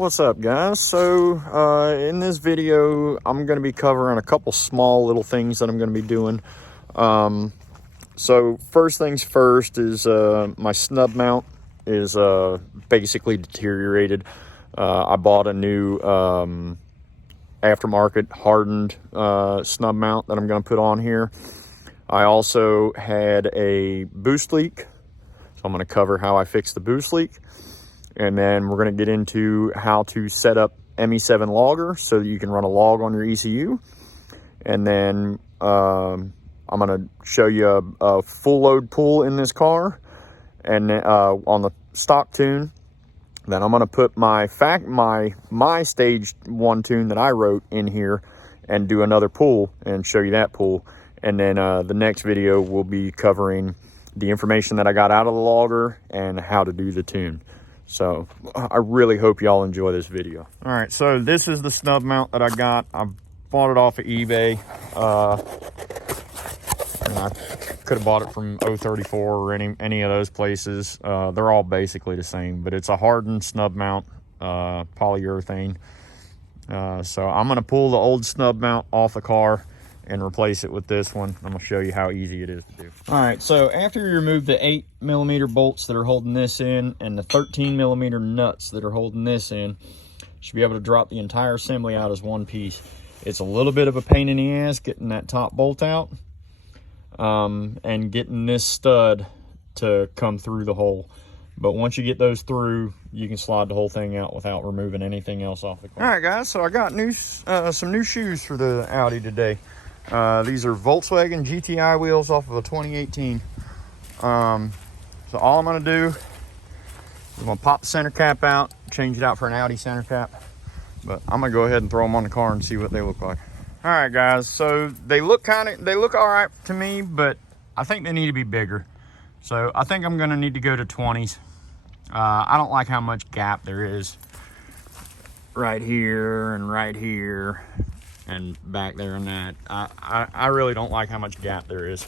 What's up, guys? So in this video I'm going to be covering a couple small little things that I'm going to be doing. So first things first is my snub mount is basically deteriorated. I bought a new aftermarket hardened snub mount that I'm going to put on here. I also had a boost leak, so I'm going to cover how I fixed the boost leak. And then we're going to get into how to set up ME7 logger so that you can run a log on your ECU. And then I'm going to show you a full load pull in this car and on the stock tune. Then I'm going to put my stage 1 tune that I wrote in here and do another pull and show you that pull. And then the next video will be covering the information that I got out of the logger and how to do the tune. So I really hope y'all enjoy this video. All right, so this is the snub mount that I got. I bought it off of eBay. And I could have bought it from 034 or any of those places. They're all basically the same, but it's a hardened snub mount, polyurethane. So I'm gonna pull the old snub mount off the car and replace it with this one. I'm gonna show you how easy it is to do. All right, so after you remove the 8mm bolts that are holding this in and the 13mm nuts that are holding this in, you should be able to drop the entire assembly out as one piece. It's a little bit of a pain in the ass getting that top bolt out and getting this stud to come through the hole. But once you get those through, you can slide the whole thing out without removing anything else off the car. All right, guys, so I got some new shoes for the Audi today. These are Volkswagen GTI wheels off of a 2018. So all I'm going to do is I'm going to pop the center cap out, change it out for an Audi center cap. But I'm going to go ahead and throw them on the car and see what they look like. All right, guys, so they look all right to me, but I think they need to be bigger. So I think I'm going to need to go to 20s. I don't like how much gap there is right here and back there and that. I really don't like how much gap there is.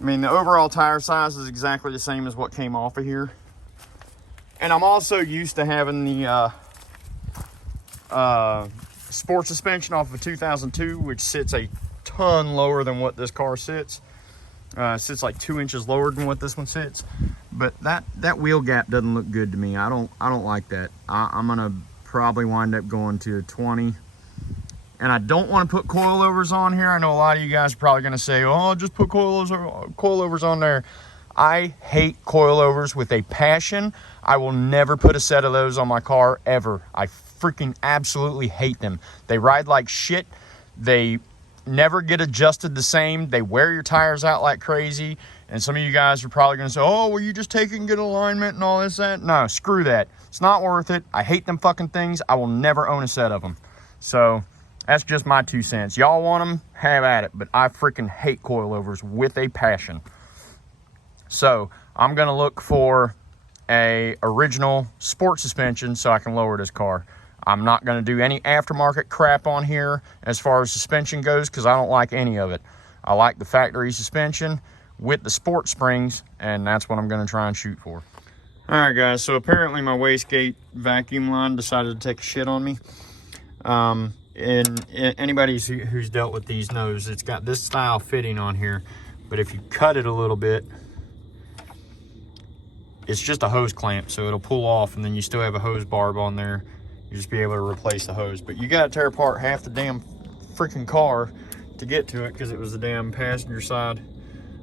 I mean, the overall tire size is exactly the same as what came off of here. And I'm also used to having the sport suspension off of a 2002, which sits a ton lower than what this car sits. It sits like 2 inches lower than what this one sits. But that wheel gap doesn't look good to me. I don't like that. I'm gonna probably wind up going to 20. And I don't want to put coilovers on here. I know a lot of you guys are probably going to say, oh, just put coilovers on there. I hate coilovers with a passion. I will never put a set of those on my car ever. I freaking absolutely hate them. They ride like shit. They never get adjusted the same. They wear your tires out like crazy. And some of you guys are probably going to say, oh, well, you just take and get alignment and all this, that. No, screw that. It's not worth it. I hate them fucking things. I will never own a set of them. So that's just my 2 cents. Y'all want them, have at it. But I freaking hate coilovers with a passion. So I'm going to look for a original sport suspension so I can lower this car. I'm not going to do any aftermarket crap on here as far as suspension goes because I don't like any of it. I like the factory suspension with the sport springs, and that's what I'm going to try and shoot for. All right, guys, so apparently my wastegate vacuum line decided to take a shit on me. And anybody who's dealt with these knows it's got this style fitting on here, but if you cut it a little bit, it's just a hose clamp, so it'll pull off, and then you still have a hose barb on there. You just be able to replace the hose, but you got to tear apart half the damn freaking car to get to it because it was the damn passenger side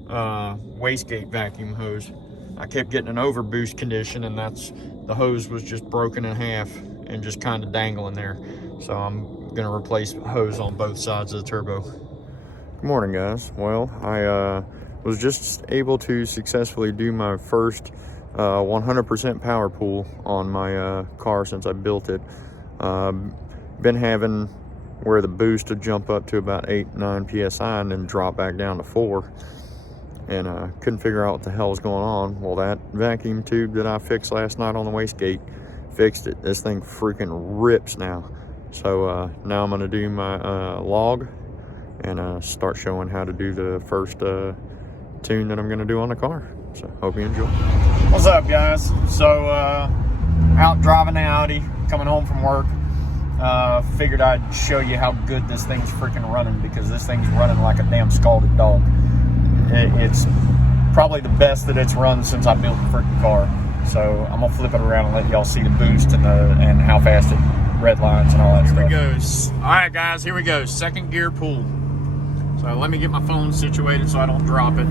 wastegate vacuum hose. I kept getting an overboost condition, and the hose was just broken in half and just kind of dangling there. So I'm gonna replace hose on both sides of the turbo. Good morning, guys. Well, I was just able to successfully do my first 100% power pull on my car since I built it. Been having where the boost would jump up to about 8-9 psi and then drop back down to 4, and couldn't figure out what the hell was going on. Well, that vacuum tube that I fixed last night on the wastegate fixed it. This thing freaking rips now. So now I'm going to do my log and start showing how to do the first tune that I'm going to do on the car. So hope you enjoy. What's up, guys? So out driving the Audi, coming home from work. Figured I'd show you how good this thing's freaking running, because this thing's running like a damn scalded dog. It's probably the best that it's run since I built the freaking car. So I'm gonna flip it around and let y'all see the boost and how fast it red lines and all that stuff. Here we goes. All right, guys, here we go. Second gear pull. So let me get my phone situated so I don't drop it.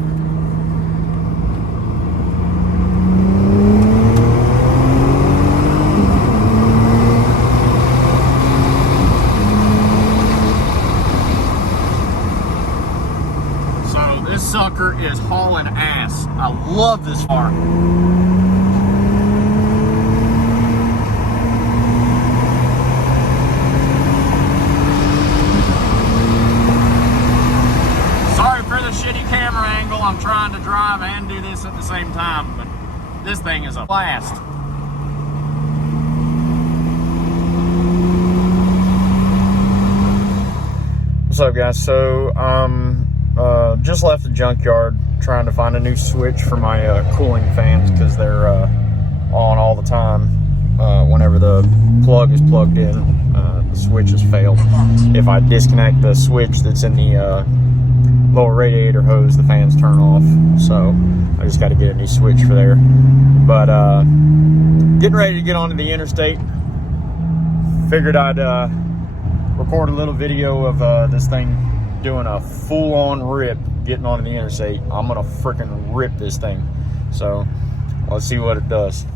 So this sucker is hauling ass. I love this car. Camera angle. I'm trying to drive and do this at the same time, but this thing is a blast. What's up, guys? So just left the junkyard trying to find a new switch for my cooling fans, because they're on all the time. Whenever the plug is plugged in, the switch has failed. If I disconnect the switch that's in the lower radiator hose, the fans turn off. So I just got to get a new switch for there. But getting ready to get onto the interstate. Figured I'd record a little video of this thing doing a full-on rip getting onto the interstate. I'm gonna freaking rip this thing. So let's see what it does.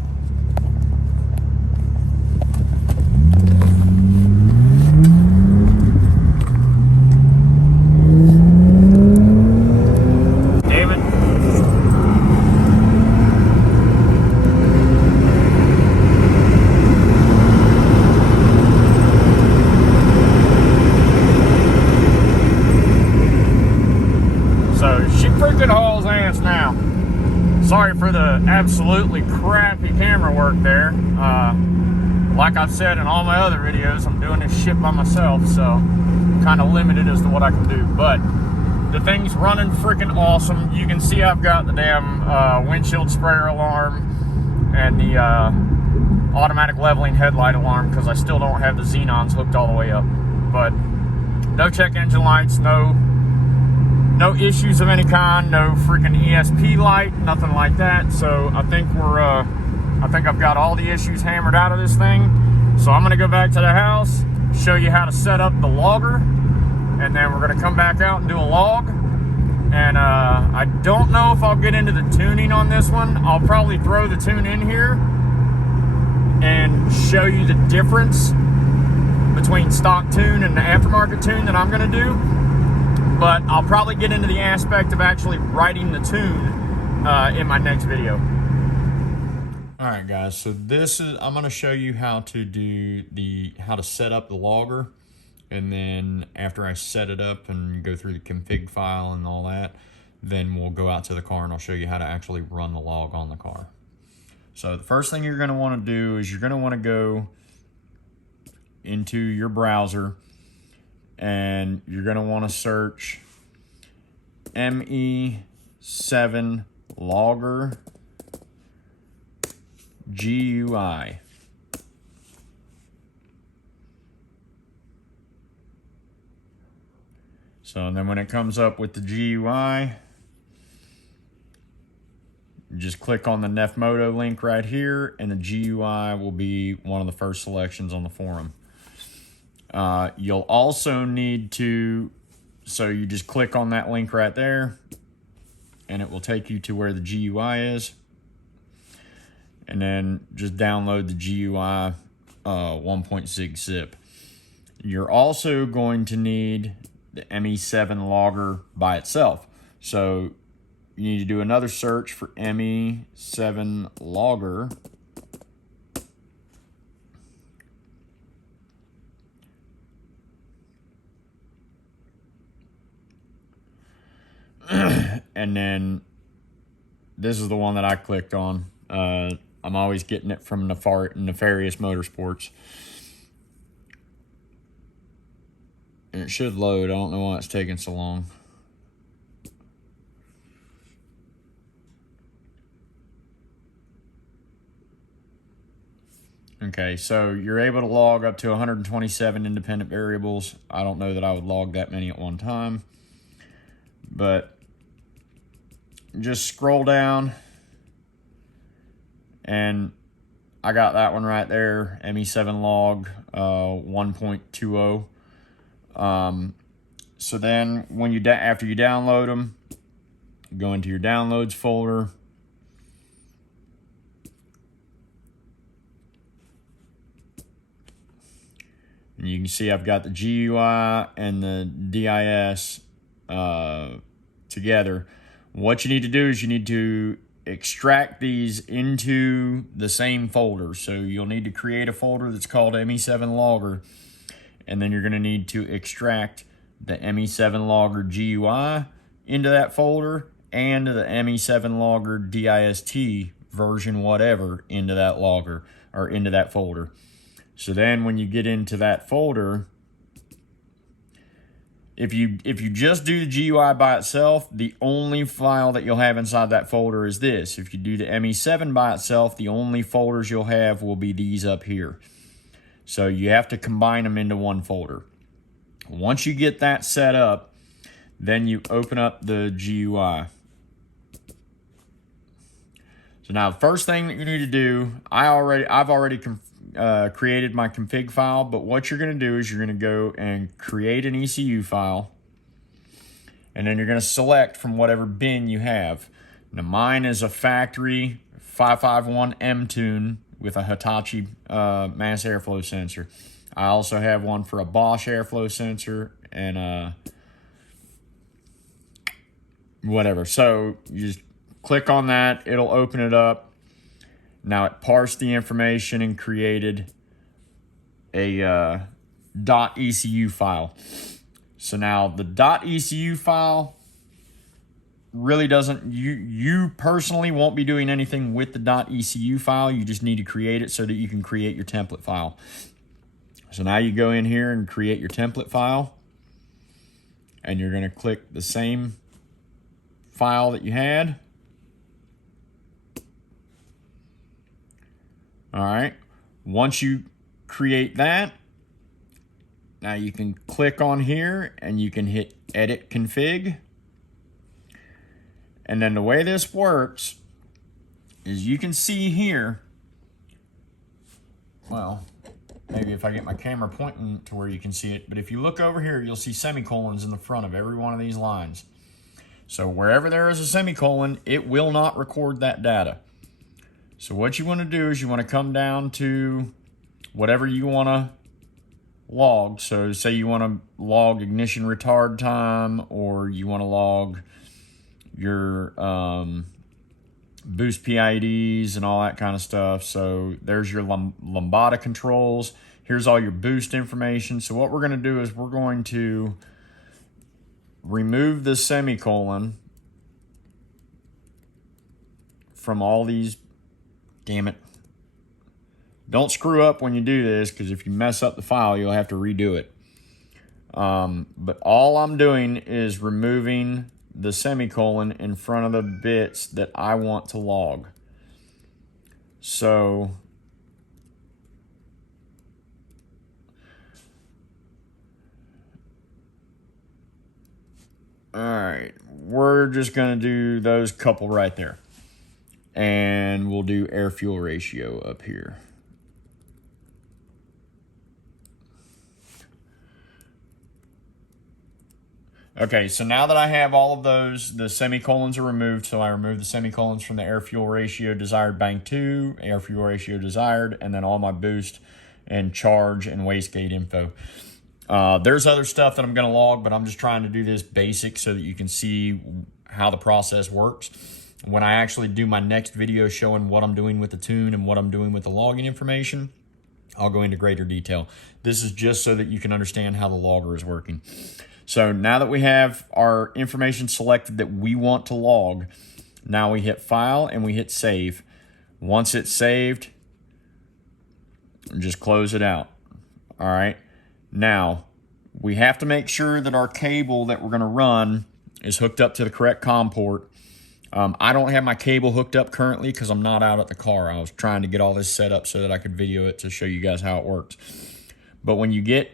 Hauls ass now. Sorry for the absolutely crappy camera work there. Like I've said in all my other videos, I'm doing this shit by myself, so I'm kind of limited as to what I can do. But the thing's running freaking awesome. You can see I've got the damn windshield sprayer alarm and the automatic leveling headlight alarm, because I still don't have the xenons hooked all the way up. But no check engine lights, no issues of any kind, no freaking ESP light, nothing like that. So I think I've got all the issues hammered out of this thing. So I'm gonna go back to the house, show you how to set up the logger, and then we're gonna come back out and do a log. And I don't know if I'll get into the tuning on this one. I'll probably throw the tune in here and show you the difference between stock tune and the aftermarket tune that I'm gonna do. But I'll probably get into the aspect of actually writing the tune in my next video. All right, guys, so I'm gonna show you how to set up the logger, and then after I set it up and go through the config file and all that, then we'll go out to the car and I'll show you how to actually run the log on the car. So the first thing you're gonna wanna do is you're gonna wanna go into your browser, and you're gonna wanna search ME7 logger GUI. So, and then when it comes up with the GUI, you just click on the Nefmoto link right here, and the GUI will be one of the first selections on the forum. You'll also need to, so you just click on that link right there, and it will take you to where the GUI is. And then just download the GUI 1.6 zip. You're also going to need the ME7 logger by itself. So you need to do another search for ME7 logger. And then this is the one that I clicked on. I'm always getting it from Nefarious Motorsports. And it should load. I don't know why it's taking so long. Okay, so you're able to log up to 127 independent variables. I don't know that I would log that many at one time, but just scroll down and I got that one right there, ME7 log 1.20. So then when you after you download them, go into your downloads folder. And you can see I've got the GUI and the DIS together. What you need to do is you need to extract these into the same folder. So you'll need to create a folder that's called ME7 Logger, and then you're going to need to extract the ME7 Logger GUI into that folder and the ME7 Logger DIST version whatever into that logger or into that folder. So then when you get into that folder, if you just do the GUI by itself, the only file that you'll have inside that folder is this. If you do the ME7 by itself, the only folders you'll have will be these up here. So you have to combine them into one folder. Once you get that set up, then you open up the GUI. So now the first thing that you need to do, I've already created my config file, but what you're going to do is you're going to go and create an ECU file, and then you're going to select from whatever bin you have. Now mine is a factory 551 M-Tune with a Hitachi mass airflow sensor. I also have one for a Bosch airflow sensor and whatever. So you just click on that, it'll open it up. Now it parsed the information and created a .ecu file. So now the .ecu file really doesn't, you personally won't be doing anything with the .ecu file. You just need to create it so that you can create your template file. So now you go in here and create your template file, and you're going to click the same file that you had. All right, once you create that, now you can click on here and you can hit edit config. And then the way this works is you can see here, well, maybe if I get my camera pointing to where you can see it, but if you look over here, you'll see semicolons in the front of every one of these lines. So wherever there is a semicolon, it will not record that data. So what you want to do is you want to come down to whatever you want to log. So say you want to log ignition retard time, or you want to log your boost PIDs and all that kind of stuff. So there's your lambda controls. Here's all your boost information. So what we're going to do is we're going to remove the semicolon from all these. Damn it. Don't screw up when you do this, because if you mess up the file, you'll have to redo it. But all I'm doing is removing the semicolon in front of the bits that I want to log. So all right, we're just going to do those couple right there. And we'll do air fuel ratio up here. Okay, so now that I have all of those, the semicolons are removed. So I removed the semicolons from the air fuel ratio desired bank 2, air fuel ratio desired, and then all my boost and charge and wastegate info. There's other stuff that I'm going to log, but I'm just trying to do this basic so that you can see how the process works. When I actually do my next video showing what I'm doing with the tune and what I'm doing with the logging information, I'll go into greater detail. This is just so that you can understand how the logger is working. So now that we have our information selected that we want to log, now we hit File and we hit Save. Once it's saved, just close it out. All right. Now, we have to make sure that our cable that we're going to run is hooked up to the correct COM port. I don't have my cable hooked up currently because I'm not out at the car. I was trying to get all this set up so that I could video it to show you guys how it works. But when you get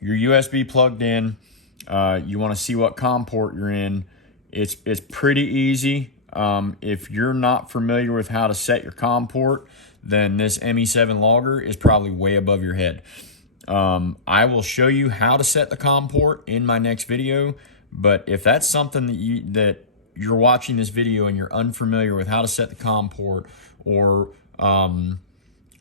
your USB plugged in, you want to see what COM port you're in. It's pretty easy. If you're not familiar with how to set your COM port, then this ME7 logger is probably way above your head. I will show you how to set the COM port in my next video, but if that's something that you're watching this video and you're unfamiliar with how to set the COM port, or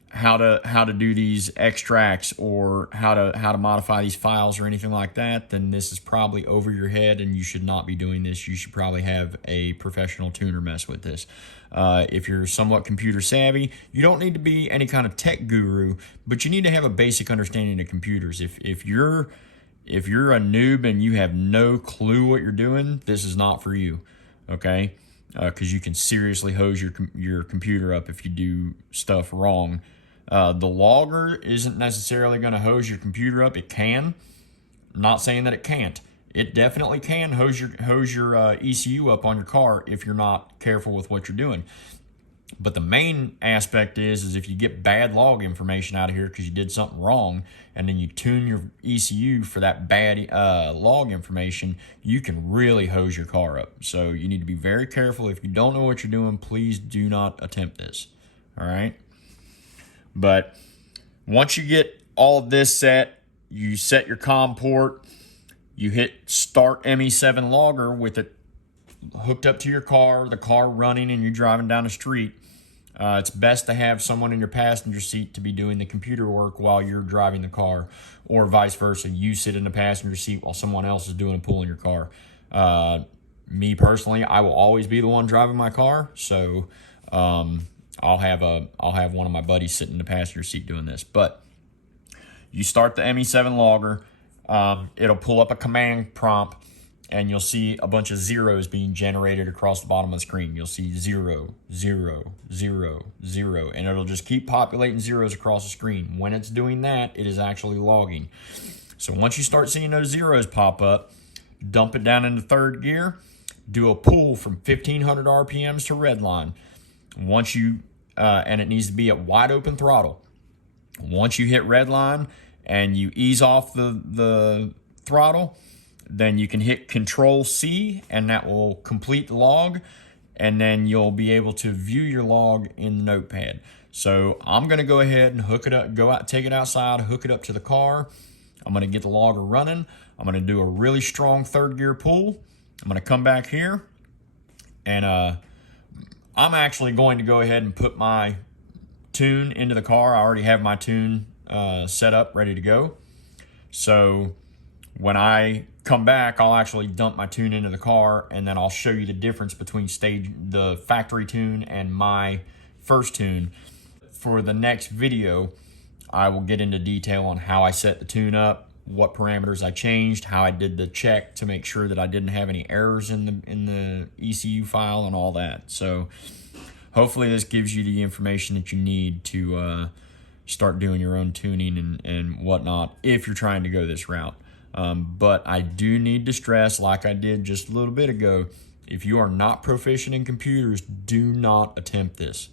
how to do these extracts, or how to modify these files or anything like that, then this is probably over your head and you should not be doing this. You should probably have a professional tuner mess with this. If you're somewhat computer savvy, you don't need to be any kind of tech guru, but you need to have a basic understanding of computers. If you're a noob and you have no clue what you're doing, this is not for you, okay? Because you can seriously hose your computer up if you do stuff wrong. The logger isn't necessarily going to hose your computer up. It can. I'm not saying that it can't. It definitely can hose your ECU up on your car if you're not careful with what you're doing. But the main aspect is if you get bad log information out of here because you did something wrong, and then you tune your ECU for that bad log information, you can really hose your car up. So you need to be very careful. If you don't know what you're doing, please do not attempt this. All right? But once you get all of this set, you set your COM port, you hit start ME7 logger with it hooked up to your car, the car running, and you're driving down the street. It's best to have someone in your passenger seat to be doing the computer work while you're driving the car, or vice versa. You sit in the passenger seat while someone else is doing a pull in your car. Me personally, I will always be the one driving my car, so I'll have one of my buddies sitting in the passenger seat doing this. But you start the ME7 logger, it'll pull up a command prompt, and you'll see a bunch of zeros being generated across the bottom of the screen. You'll see 0, 0, 0, 0, and it'll just keep populating zeros across the screen. When it's doing that, it is actually logging. So once you start seeing those zeros pop up, dump it down into third gear, do a pull from 1500 RPMs to redline. Once you, and it needs to be at wide open throttle. Once you hit redline and you ease off the throttle, then you can hit Control C, and that will complete the log, and then you'll be able to view your log in the notepad. So I'm going to go ahead and hook it up, go out, take it outside, hook it up to the car. I'm going to get the logger running. I'm going to do a really strong third gear pull. I'm going to come back here, and I'm actually going to go ahead and put my tune into the car. I already have my tune set up, ready to go. So when I come back, I'll actually dump my tune into the car, and then I'll show you the difference between the factory tune and my first tune. For the next video, I will get into detail on how I set the tune up, what parameters I changed, how I did the check to make sure that I didn't have any errors in the ECU file, and all that. So hopefully this gives you the information that you need to start doing your own tuning and whatnot if you're trying to go this route. But I do need to stress, like I did just a little bit ago, if you are not proficient in computers, do not attempt this.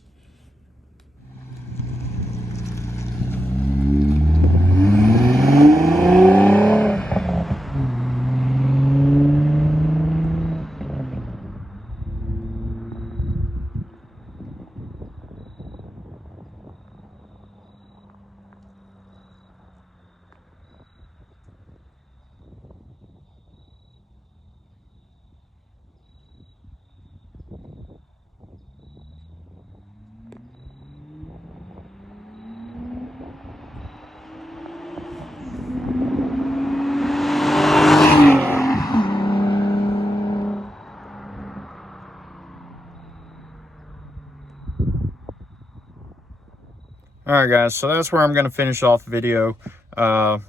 All right, guys, so that's where I'm going to finish off the video. That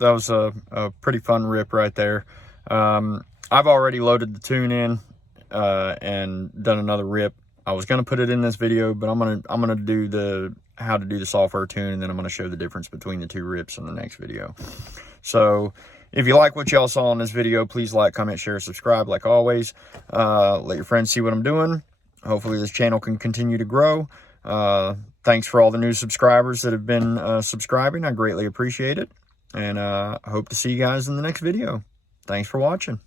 was a pretty fun rip right there. I've already loaded the tune in and done another rip. I was going to put it in this video, but I'm gonna do how to do the software tune, and then I'm going to show the difference between the two rips in the next video. So If you like what y'all saw in this video, please like, comment, share, subscribe like always. Let your friends see what I'm doing. Hopefully this channel can continue to grow. Thanks for all the new subscribers that have been subscribing. I greatly appreciate it. And I hope to see you guys in the next video. Thanks for watching.